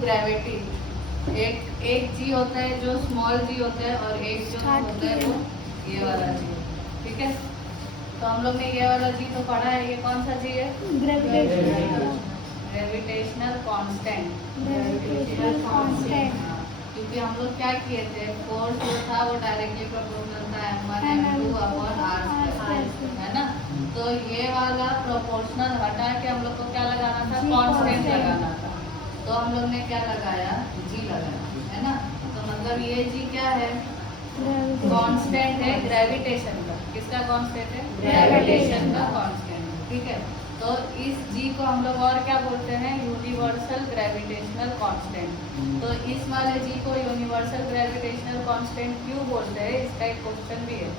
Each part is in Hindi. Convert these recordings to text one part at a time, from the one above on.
ग्रेविटी। एक जी होता है जो स्मॉल जी होता है, और एक जो होता है वो ये वाला जी। ठीक है, तो हम लोग ने ये वाला जी तो पढ़ा है। ये कौन सा जी है? Gravitational constant. क्योंकि हम लोग क्या किए थे, फोर्स जो था वो डायरेक्टली प्रोपोर्शनल था m1m2/r², है ना। तो ये वाला प्रोपोर्शनल हटा के हम लोग को क्या लगाना था? कांस्टेंट लगाना था। तो हम लोग ने क्या लगाया? जी लगाया, है ना। तो मतलब ये जी क्या है? कांस्टेंट है ग्रेविटेशन का। किसका कांस्टेंट है? ग्रेविटेशन का कांस्टेंट। ठीक है, तो इस जी को हम लोग और क्या बोलते हैं? Universal gravitational constant. तो इस वाले जी को यूनिवर्सल ग्रेविटेशनल कांस्टेंट क्यों बोलते हैं? इसका एक क्वेश्चन भी है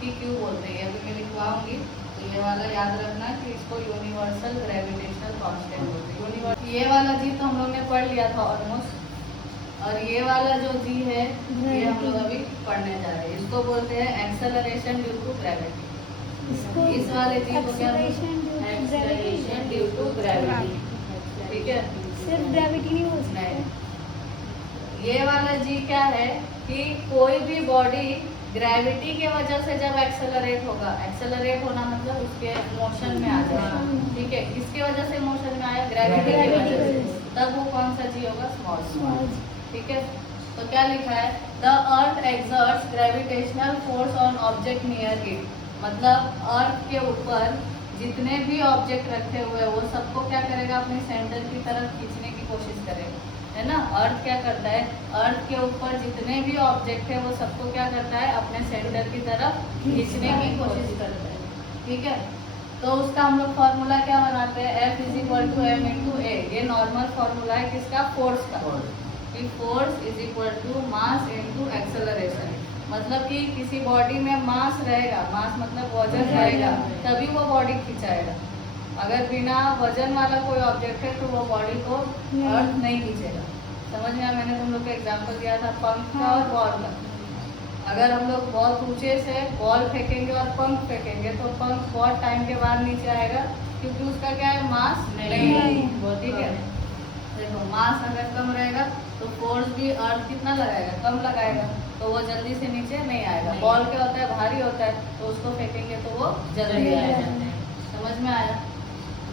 कि क्यों बोलते हैं, अभी मैं लिखवाऊंगी। तो ये वाला याद रखना कि इसको यूनिवर्सल ग्रेविटेशनल कांस्टेंट बोलते हैं। ये वाला जी तो हम लोग ने पढ़ लिया था ऑलमोस्ट, और ये वाला जो जी है ये हम लोग अभी पढ़ने जा रहे हैं। इसको बोलते हैं एक्सेलरेशन ड्यू टू ग्रेविटी। इस वाले जी को क्या बोलते हैं? Acceleration due to gravity. ठीक है, सिर्फ ग्रेविटी नहीं हो सकता। ये वाला जी क्या है कि कोई भी बॉडी ग्रेविटी के वजह से जब एक्सेलरेट होगा, एक्सेलरेट होना मतलब उसके मोशन में आ जाएगा। ठीक है, किसकी वजह से मोशन में आया? ग्रेविटी की वजह से। तब वो कौन सा जी होगा? स्मॉल। ठीक है, तो क्या लिखा है? The earth exerts gravitational force on object near it. मतलब अर्थ के ऊपर जितने भी ऑब्जेक्ट रखे हुए वो सबको क्या करेगा? अपने सेंटर की तरफ खींचने की कोशिश करेगा, है ना। अर्थ क्या करता है? अर्थ के ऊपर जितने भी ऑब्जेक्ट है वो सबको क्या करता है? अपने सेंटर की तरफ खींचने की कोशिश करता है। ठीक है, तो उसका हम लोग फॉर्मूला क्या बनाते हैं? F=m×a। ये नॉर्मल फॉर्मूला है किसका? फोर्स का। कि फोर्स = मास इनटू एक्सेलरेशन। मतलब कि किसी बॉडी में मास रहेगा, मास मतलब वजन रहेगा, तभी वो बॉडी खिंचाएगा। अगर बिना वजन वाला कोई ऑब्जेक्ट है तो वो बॉडी को अर्थ नहीं खींचेगा। समझ में आया? मैंने तुम लोग को एग्जांपल दिया था पंख का और बॉल का। अगर हम लोग बहुत ऊंचे से बॉल फेंकेंगे और पंख फेंकेंगे तो पंख बहुत टाइम के बाद नीचे आएगा, क्योंकि उसका क्या है? मास नहीं है। ठीक है, देखो मास अगर कम रहेगा तो फोर्स भी अर्थ कितना लगाएगा? कम लगाएगा, तो वो जल्दी से नीचे नहीं आएगा। बॉल क्या होता है? भारी होता है, तो उसको फेंकेंगे तो वो जल्दी आएगा। समझ में आया?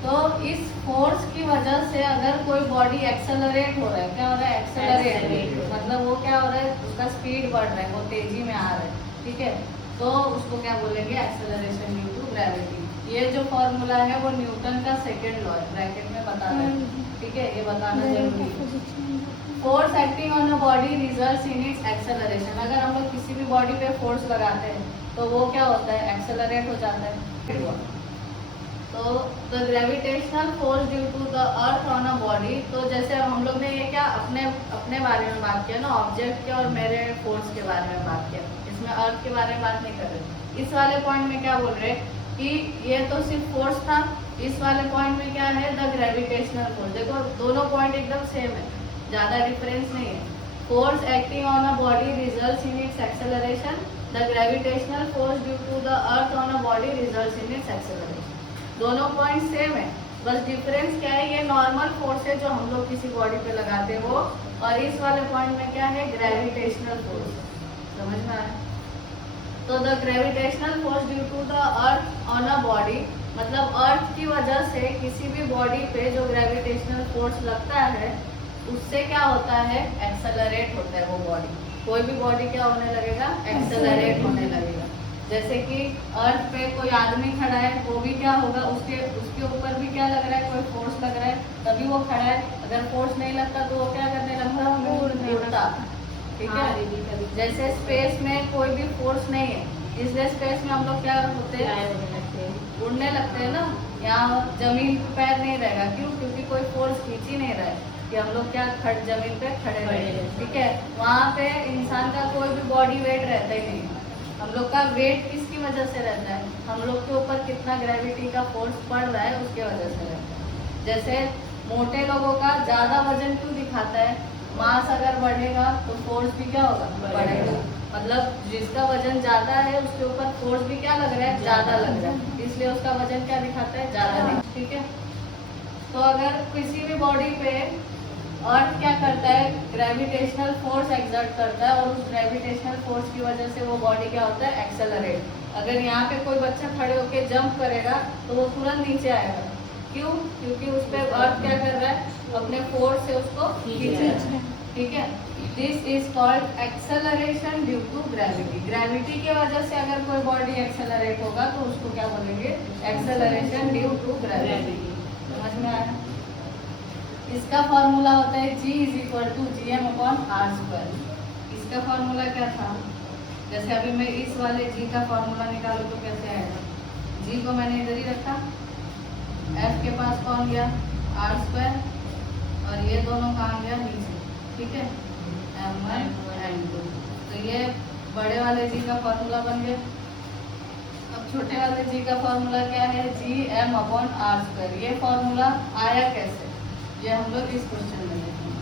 तो इस फोर्स की वजह से अगर कोई बॉडी एक्सेलरेट हो रहा है, क्या हो रहा है? एक्सेलरेट, मतलब वो क्या हो रहा है? उसका स्पीड बढ़ रहा है, वो तेजी में आ रहा है। ठीक है, तो उसको क्या बोलेंगे? Acceleration due to gravity. ये जो फॉर्मूला है वो न्यूटन का सेकेंड लॉ है, ब्रैकेट में बता रहे हैं। ठीक है, ये बताना जरूरी है। Force acting on a body results in its acceleration. अगर हम लोग किसी भी बॉडी पे फोर्स लगाते हैं तो वो क्या होता है? एक्सेलरेट हो जाता है। तो the gravitational force due to the earth on a body. तो जैसे हम लोग ने ये क्या अपने बारे में बात किया ना, ऑब्जेक्ट के और मेरे फोर्स के बारे में बात किया, इसमें अर्थ के बारे में बात नहीं कर रहे। इस वाले पॉइंट में क्या बोल रहे कि ये तो सिर्फ फोर्स था, इस वाले पॉइंट में क्या है? The gravitational force. देखो दोनों पॉइंट एकदम सेम है, ज़्यादा डिफरेंस नहीं है। Force acting on a body results in its acceleration. The gravitational force due to the earth on a body results in its acceleration. दोनों पॉइंट सेम है, बस डिफरेंस क्या है? ये नॉर्मल फोर्स है जो हम लोग किसी बॉडी पे लगाते हैं वो, और इस वाले पॉइंट में क्या है? Gravitational force. समझ में आया? तो the gravitational force due to the earth on a body, मतलब अर्थ की वजह से किसी भी बॉडी पे जो ग्रेविटेशनल फोर्स लगता है उससे क्या होता है? एक्सेलरेट होता है वो बॉडी। कोई भी बॉडी क्या होने लगेगा? एक्सेलरेट होने लगेगा। जैसे कि अर्थ पे कोई आदमी खड़ा है, वो भी क्या होगा? उसके ऊपर भी क्या लग रहा है? कोई फोर्स लग रहा है, तभी वो खड़ा है। अगर फोर्स नहीं लगता तो वो क्या करने लगता? उड़ता। ठीक है, जैसे स्पेस में कोई भी फोर्स नहीं है, इसलिए स्पेस में हम लोग क्या होते हैं? उड़ने लगते हैं ना। यहाँ जमीन पे पैर नहीं रहेगा, क्यों? क्योंकि कोई फोर्स खींच ही नहीं रहा है कि हम लोग क्या जमीन पे खड़े रहे। ठीक है, वहाँ पे इंसान का कोई भी बॉडी वेट रहता ही नहीं। हम लोग का वेट किसकी वजह से रहता है? हम लोग के ऊपर कितना ग्रेविटी का फोर्स पड़ रहा है उसके वजह से रहता है। जैसे मोटे लोगों का ज़्यादा वजन क्यों दिखाता है? मास अगर बढ़ेगा तो फोर्स भी क्या होगा? बढ़ेगा। मतलब जिसका वजन ज़्यादा है उसके ऊपर फोर्स भी क्या लग रहा है? ज़्यादा लग रहा है, इसलिए उसका वजन क्या दिखाता है? ज़्यादा नहीं। ठीक है, तो अगर किसी भी बॉडी पे अर्थ क्या करता है, ग्रेविटेशनल फोर्स एक्सर्ट करता है और उस ग्रेविटेशनल फोर्स की वजह से वो बॉडी क्या होता है, एक्सेलरेट। अगर यहाँ पे कोई बच्चा खड़े होके जंप करेगा तो वो तुरंत नीचे आएगा। क्यों? क्योंकि उस पे अर्थ क्या कर रहा है, अपने फोर्स से उसको खींच रहा है। ठीक है, this is called acceleration due to gravity. Gravity की वजह से अगर कोई बॉडी एक्सेलरेट होगा तो उसको क्या बोलेंगे, एक्सेलरेशन ड्यू टू ग्रेविटी। समझ में आया? इसका फॉर्मूला होता है G is equal to GM/r²। इसका फॉर्मूला क्या था, जैसे अभी मैं इस वाले G का फॉर्मूला निकालूं तो कैसे आएगा, G को मैंने इधर ही रखा, F के पास कौन गया, r² और ये दोनों कहाँ गया, नीचे। ठीक है, m1 m2। तो ये बड़े वाले G का फॉर्मूला बन गया। अब छोटे वाले G का फॉर्मूला क्या है, GM/r²। ये फॉर्मूला आया कैसे, ये हम लोग इस क्वेश्चन में देखेंगे।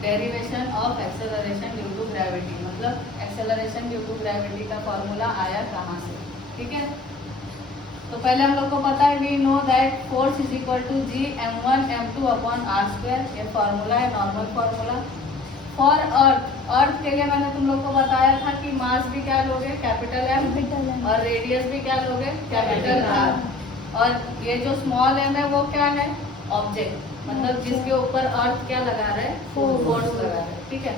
Derivation of acceleration due to gravity, मतलब एक्सेलरेशन ड्यू टू ग्रेविटी का फॉर्मूला आया कहाँ से। ठीक है, तो पहले हम लोग को पता है, we know that force is equal to GM1 m2/r²। ये फॉर्मूला है, नॉर्मल फॉर्मूला। फॉर अर्थ के लिए मैंने तुम लोग को बताया था कि मास भी क्या लोगे, कैपिटल M, और रेडियस भी क्या लोगे, कैपिटल R। और ये जो स्मॉल m है वो क्या है, ऑब्जेक्ट, मतलब जिसके ऊपर अर्थ क्या लगा रहा है, फोर्स लगा रहा है। ठीक है,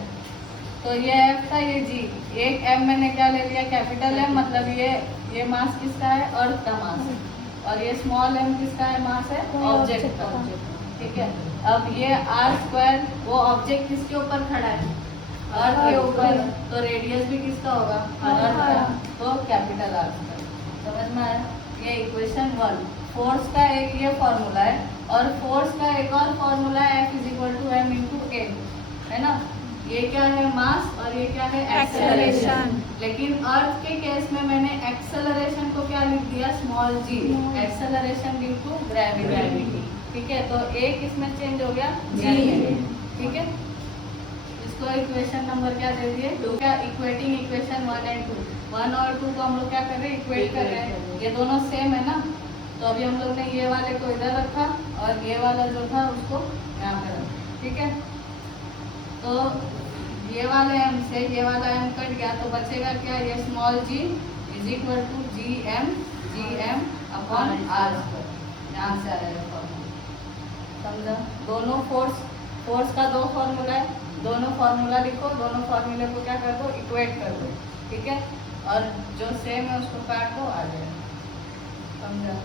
तो ये F था, ये G, एक M मैंने क्या ले लिया, कैपिटल M, मतलब ये मास किसका है, अर्थ का मास है, और ये स्मॉल m किसका है, मास है, ऑब्जेक्ट का। ठीक है, अब ये r², वो ऑब्जेक्ट किसके ऊपर खड़ा है, अर्थ के ऊपर, तो रेडियस भी किसका होगा, अर्थ का, तो कैपिटल R। समझ में आया? ये इक्वेशन 1। फोर्स का एक ये फॉर्मूला है, और फोर्स का एक और फॉर्मूला है F is equal to m into a, है ना। ये क्या है, मास, और ये क्या है, एक्सेलरेशन। लेकिन अर्थ के केस में मैंने एक्सेलरेशन को क्या लिख दिया, small g, acceleration due to gravity. ठीक है, तो एक इसमें चेंज हो गया g में। ठीक है, इसको इक्वेशन नंबर क्या दे दिए, 2 का इक्वेटिंग इक्वेशन 1 और 2। 1 और 2 को हम लोग क्या कर रहे हैं, इक्वेट कर रहे हैं। ये दोनों सेम है ना, तो अभी हम लोग ने ये वाले को इधर रखा और ये वाला जो था उसको यहाँ पे रखा। ठीक है, तो ये वाले m से ये वाला m कट गया, तो बचेगा क्या, ये small g is equal to GM/r²। यहाँ से आएगा फॉर्मूला, समझा। दोनों फोर्स का 2 फॉर्मूला है, दोनों फॉर्मूला लिखो, दोनों फॉर्मूले को क्या कर दो, इक्वेट कर दो। ठीक है, और जो सेम है उसको काट दो, आ जाएगा। समझा।